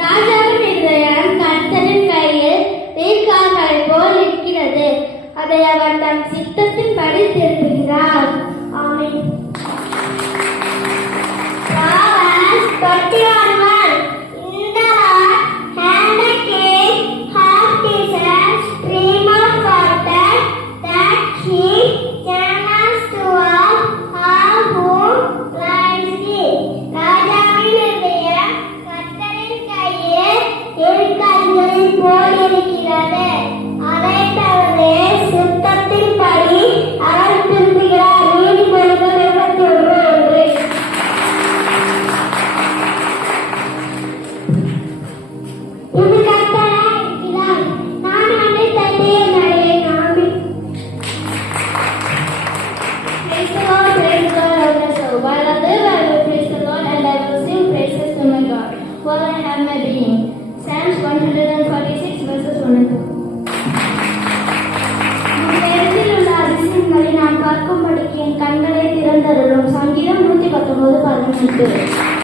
ராஜாவின் இதயம் கர்த்தரின் கையில் நீர்க்கால்களைப் போல் இருக்கிறது. அதை அவர் தம் சித்தத்தின்படி திருப்புகிறார். ஆமென். While I have my being. Psalms 146 verses 1 and 2. உம்மிடத்தில் உள்ள அதிசயங்களை நான் பார்க்கும்படிக்கு என் கண்களை திறந்தருளும். சங்கீதம் 119:18.